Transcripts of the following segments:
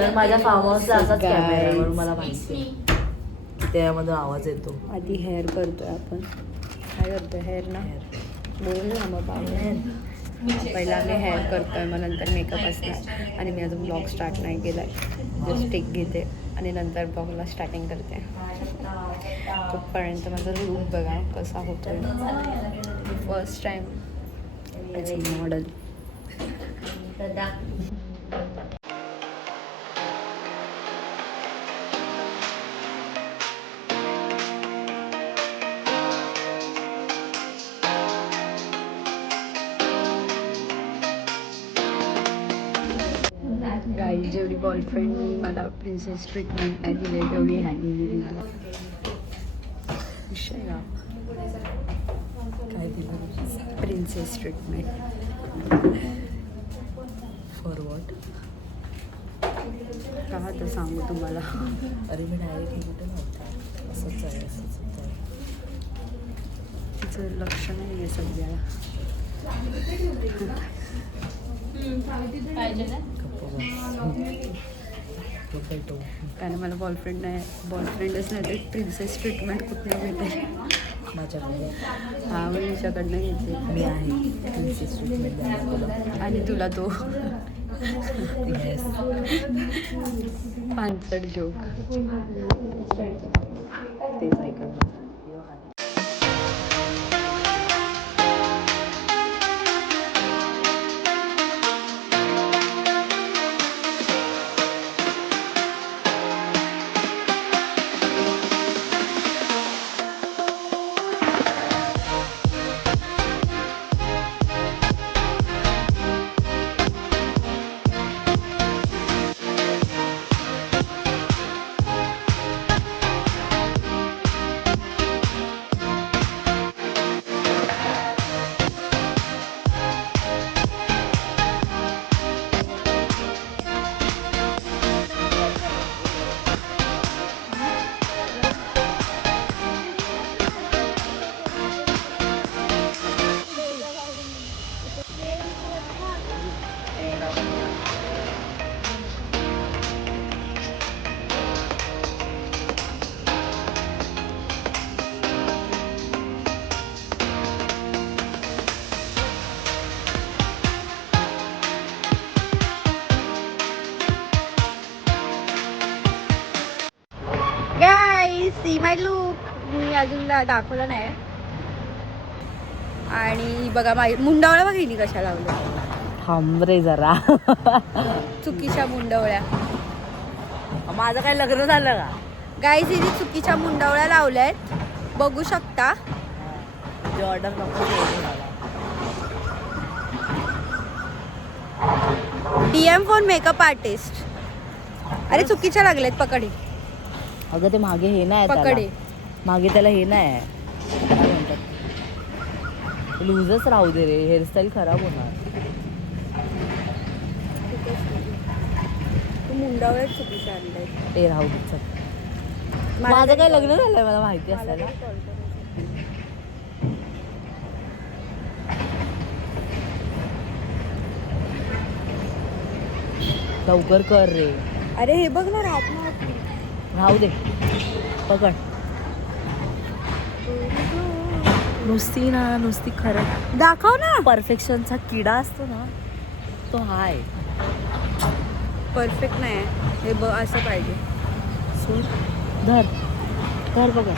कारण माझ्या फार्म हाऊसला असाच कॅमेरा आहे म्हणून मला माहिती आहे त्यामध्ये आवाज येतो. आधी हेअर करतोय आपण. काय करतोय हेअर ना? बोल ना मग पहिला आम्ही हेअर करतोय, मग नंतर मेकअप असणार. आणि मी अजून ब्लॉग स्टार्ट नाही केला आहे, जस्ट टेक घेते आणि नंतर ब्लॉगला स्टार्टिंग करते. तोपर्यंत माझा लूक बघा कसा होतोय. First time as a model. गाई जेवढी बॉयफ्रेंडनी मला प्रिन्सेस ट्रीटमेंट नाही दिली तेवढी ह्यानी दिली. विषय का काय दिलं? Princess treatment. For what? का तर सांगू तुम्हाला. अरे मी डायरेक्ट हे कुठे नव्हतं. असंच आहे असंच आहे. तिचं लक्ष नाही आहे सध्याला. कारण मला बॉयफ्रेंड नाही, बॉयफ्रेंडच नाही तर प्रिन्सेस ट्रीटमेंट कुठनं भेटेल. माझ्याकडे हा मी तुझ्याकडनं घेते. मी आहे प्रिन्सेस ट्रीटमेंट आणि तुला तो येस. पानसट जोक. तेच ऐकलं. गाईस सी माय लूक. मी अजून दाखवलं नाही. आणि बघा मुंडावळ्या बघ हिनी कशा लावल्या. थांब रे जरा. चुकीच्या मुंडावळ्या. माझं काय लग्न झालं का? गाईस हिने चुकीच्या मुंडावळ्या लावल्यात, बघू शकता. ऑर्डर नको. DM for makeup artist. अरे चुकीच्या लागल्यात. पकडे. अगं ते मागे हे नाही पकडे. मागे त्याला हे नाही काय म्हणतात, लूजच राहू दे रे, हेअरस्टाईल खराब होणार. तू मुंडावळ्या चुकीच्या आणल्यात. ते राहू दे. माझं काय लग्न झालंय मला माहिती असायला. लवकर कर रे. अरे हे बघ ना राहत ना. राहू दे. पकड. नुसती खरं दाखव ना. परफेक्शनचा किडा असतो ना तो हाय. परफेक्ट नाही हे बघ, असं पाहिजे. धर बघा.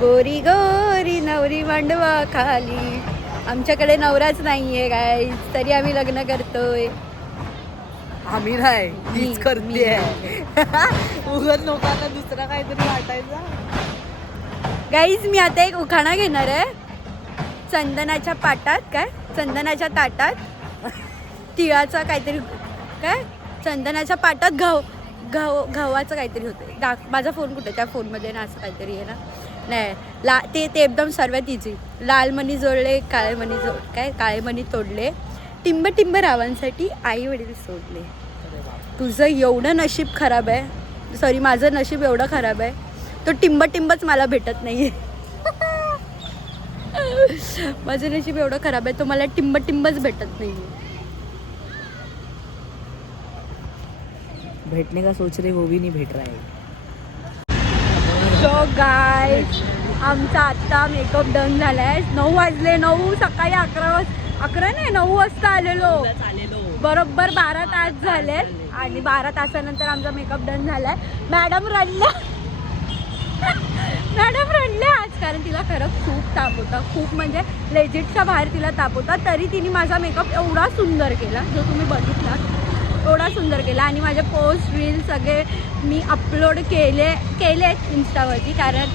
गोरी गोरी नवरी मांडवा खाली. आमच्याकडे नवराच नाहीये गाईस, तरी आम्ही लग्न करतोय. आम्ही नाही मी- हीच करते. उगाच लोकांना दुसरा काहीतरी वाटायचा. गाईज मी आता एक उखाणा घेणार आहे. चंदनाच्या ताटात तिळाचा काहीतरी, काय चंदनाच्या पाटात गव्हाचं काहीतरी होतं. माझा फोन कुठे, त्या फोनमध्ये ना असं काहीतरी आहे ना. नाही ते एकदम सर्वात इझी. लाल मणी जोडले काळे मणी तोडले, टिंब टिंब रावांसाठी आई वडील सोडले. तुझं एवढं नशीब खराब आहे, सॉरी माझं नशीब एवढं खराब आहे, तो टिंब टिंबच मला भेटत नाहीये. माझं नशीब एवढं खराब आहे, तो मला टिंबच भेटत नाही. भेटने का सोच रहे वो भी नहीं भेट रहा है. सो गाइस आमचा आत्ता मेकअप डन झालाय. 9 वाजले. 9 सकाळी 11 नाही 9 वाजता आलेलो. बरोबर 12 तास झालेत आणि 12 तासानंतर आमचा मेकअप डन झालाय. मॅडम रडल्या आज, कारण तिला खरंच खूप ताप होता, खूप म्हणजे लेजिटच्या बाहेर तिला ताप होता. तरी तिने माझा मेकअप एवढा सुंदर केला, जो तुम्ही बघितला एवढा सुंदर केला. आणि माझे पोस्ट रील सगळे मी अपलोड केलेत इंस्टावरती. कारण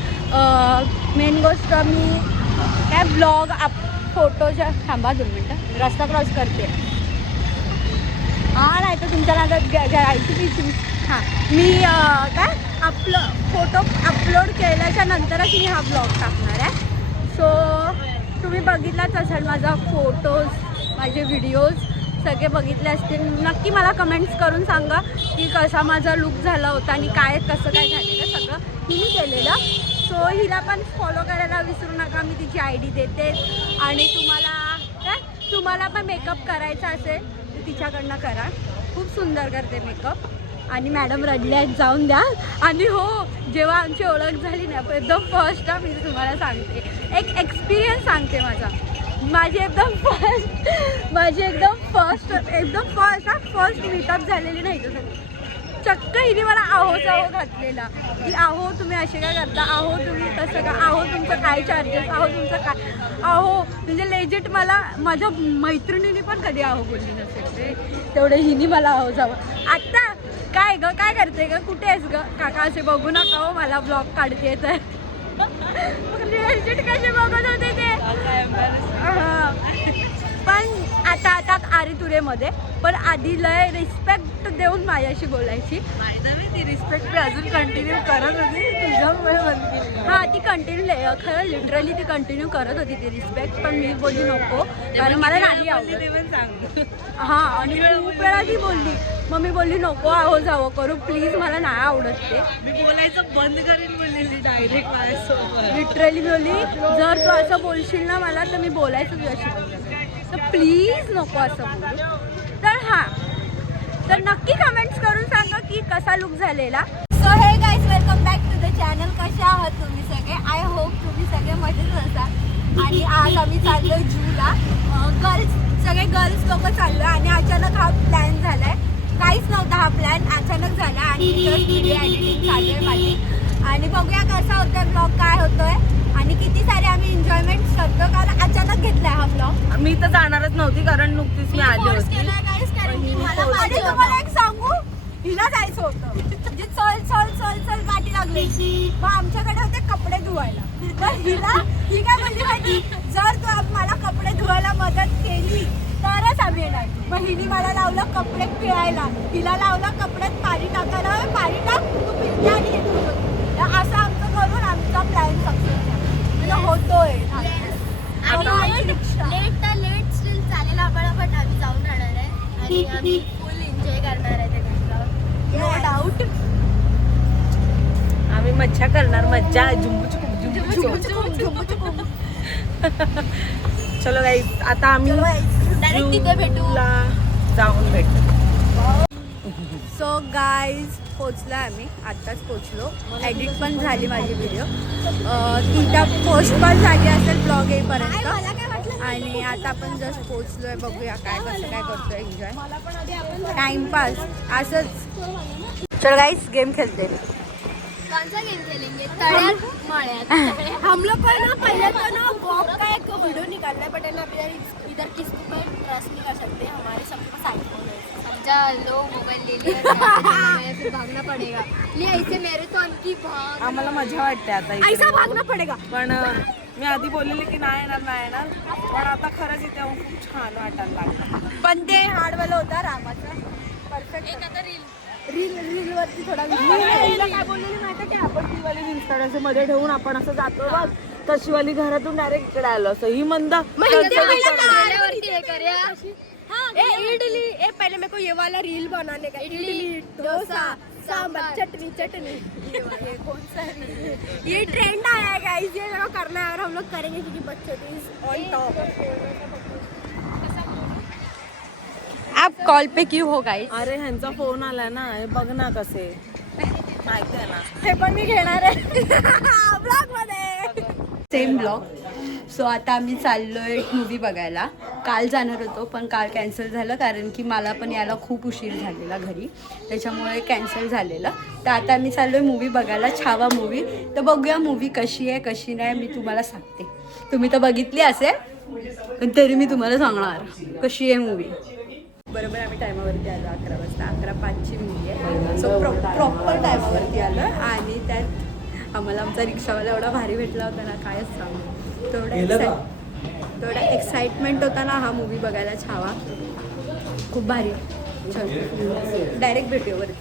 मेन गोष्ट मी काय ब्लॉग फोटोच्या थांबा 2 मिनटं रस्ता क्रॉस करते. हां नाही तर तुमच्या नादात जायची. हां मी काय फोटो अपलोड केल्याच्या नंतरच मी हा ब्लॉग टाकणार आहे. सो तुम्ही बघितलाच असाल माझा फोटोज, माझे व्हिडिओज सगळे बघितले असतील. नक्की मला कमेंट्स करून सांगा की कसा माझा लुक झाला होता आणि कसं काय झालेलं. सगळं हिने केलेलं. सो हिला पण फॉलो करायला विसरू नका. मी तिची ID देते. आणि तुम्हाला पण मेकअप करायचा असेल तर तिच्याकडनं करा. खूप सुंदर करते मेकअप. आणि मॅडम रडल्या जाऊन द्या. आणि हो जेव्हा आमची ओळख झाली ना एकदम फर्स्ट मी तुम्हाला सांगते एक एक्सपिरियन्स सांगते माझी एकदम फर्स्ट मीटअप झालेली नाही तसं. चक्क हिने मला आहो घातलेला की आहो तुम्ही असे काय करता, आहो तुम्ही तसं का, आहो तुमचं काय चार्जेस, आहो तुमचं काय, आहो म्हणजे लेजिट मला माझ्या मैत्रिणीने पण कधी आहो बोलली नसेल ते तेवढे हिने मला आहो जावं. आत्ता काय करते ग, कुठे आहेस ग काका, असे बघू नका हो मला ब्लॉग काढते तर. लेजिट कसे बघत होते ते. पण आता आरी तुरेमध्ये पण आधी लय रिस्पेक्ट देऊन माझ्याशी बोलायची. ती रिस्पेक्ट मी अजून कंटिन्यू करत होती, तुझ्यामुळे बंद केली. हां ती कंटिन्यू खरं लिटरली ती कंटिन्यू करत होती ती रिस्पेक्ट. पण मी बोलली नको कारण मला नाही आवडत. हां आणि खूप वेळा ती बोलली. मग मी बोलली नको आहो जावं करू प्लीज, मला नाही आवडत ते. मी बोलायचं बंद करेन बोललेली डायरेक्ट माझ्यासोबत. लिटरली बोलली जर तू असं बोलशील ना मला तर मी बोलायचं तुझ्याशी, तर प्लीज नको असं बोलू. तर नक्की कमेंट्स करून सांगा की कसा लुक झालेला. So hey guys welcome back to the channel. कसे आहात तुम्ही सगळे? आय होप तुम्ही सगळे मजेत असाल. आणि आज आम्ही चाललो आहे जूला. सगळे गर्ल्स लोक चाललो आणि अचानक हा प्लॅन झाला आहे. काहीच नव्हता हा प्लॅन, अचानक झाला. आणि जस्ट व्हिडिओ एडिटिंग चालू आहे माझी. आणि बघूया कसा होतोय ब्लॉग, काय होतोय आणि किती सारे आम्ही एन्जॉयमेंट करतो. कारण अचानक घेतलाय हा ब्लॉग. मी तर जाणारच नव्हती कारण नुकतीच मी आली होती. आणि तुम्हाला एक सांगू, हिला जायचं होतं म्हणजे चल गाठी लागली. मग आमच्याकडे होते कपडे धुवायला. पण ही काय म्हणली माहिती, जर तू मला कपडे धुवायला मदत केली तरच आम्ही येणार. मग हिने मला लावलं कपडे पिळायला, हिला लावलं कपड्यात पाणी टाकायला, पाणी टाक तू पिळते आणि येतो. असं आमचं करून आमचा प्लॅन सक्सेस होतोय. लेट स्टील चालेल आम्हाला, पण आम्ही जाऊन राहणार आहे आणि आम्ही फुल एन्जॉय करणार आहे त्या दिवसाला. नो डाऊट आम्ही मज्जा करणार, मज्जा. चलो गाईज आता आम्ही डायरेक्ट तिथे भेटू, जाऊन भेटू. सो गाईज पोचलो आम्ही, आत्ताच पोचलो. एडिट पण झाली माझी व्हिडिओ, तिथं पोस्ट पण झाली असेल ब्लॉग येईपर्यंत. आणि आता आपण जस्ट पोचलो आहे. बघूया कसं काय करतोय एन्जॉय, टाइमपास असंच. चल गाईज गेम खेळते. कौन सा गेम खेलेंगे? तळ्यात मळ्यात. हम लोग को ना पहले तो ना वॉक का एक वीडियो निकालना है, बट है ना इधर किसको पे ट्रस्ट नहीं कर सकते. हमारे सबके पास आईफोन है. समझा, लो मोबाईल ले लिया फिर भागना पडेगा. ले ऐसे मेरे तो आणखी भाग. आम्हाला मजा वाटते आता इकडे. ऐसा भागना पडेगा. पण मी आधी बोललेली की नाही येणार. पण आता खरंच इथे खूप छान वाटायला लागलं. पण ते हार्डवालं होता रामाचा. परफेक्ट. आता रील वरती थोडा काय बोललेली माहिती की आपण ती वाली रील्स काढायचं मध्ये ठेवून आपण असं जातो बघ, तशी वाली घरातून डायरेक्ट इकडे आलो असं. ही मंदा आल्यावरती हे करूया. इडली पहले मेरे को ये वाला रील बनाने का इडली डोसा सांभर चटनी चटनी ये कौन सा रील ये ट्रेंड आया है गाइस ये मेरे को करना है और हम लोग करेंगे क्योंकि बच्चों की ऑन टॉप आप कॉल पे क्यों हो गाइस? अरे ह्यांचा फोन आला ना, हे बघ ना कसे माहिती आहे ना. हे पण मी घेणार आहे ब्लॉग मध्ये सेम ब्लॉग. सो आता आम्ही चाललोय मूवी बघायला. काल जाणार होतो पण काल कॅन्सल झालं कारण की मला पण यायला खूप उशीर झालेला घरी, त्याच्यामुळे कॅन्सल झालेलं. तर आता आम्ही चाललोय मूवी बघायला, छावा मूवी. तर बघूया मूवी कशी आहे कशी नाही मी तुम्हाला सांगते. तुम्ही तर बघितली असेल पण तरी मी तुम्हाला सांगणार कशी आहे मूवी. बरोबर आम्ही टायमावरती आलो 11 वाजता. 11:05ची मूवी आहे. सो प्रॉपर टायमावरती आलो आणि त्यात आम्हाला आमचा रिक्षावाला एवढा भारी भेटला होता ना, कायच सांगू. तेवढा एक्साइटमेंट होता ना हा मूवी बघायला छावा. खूप भारी. चल डायरेक्ट भेटूया वरती.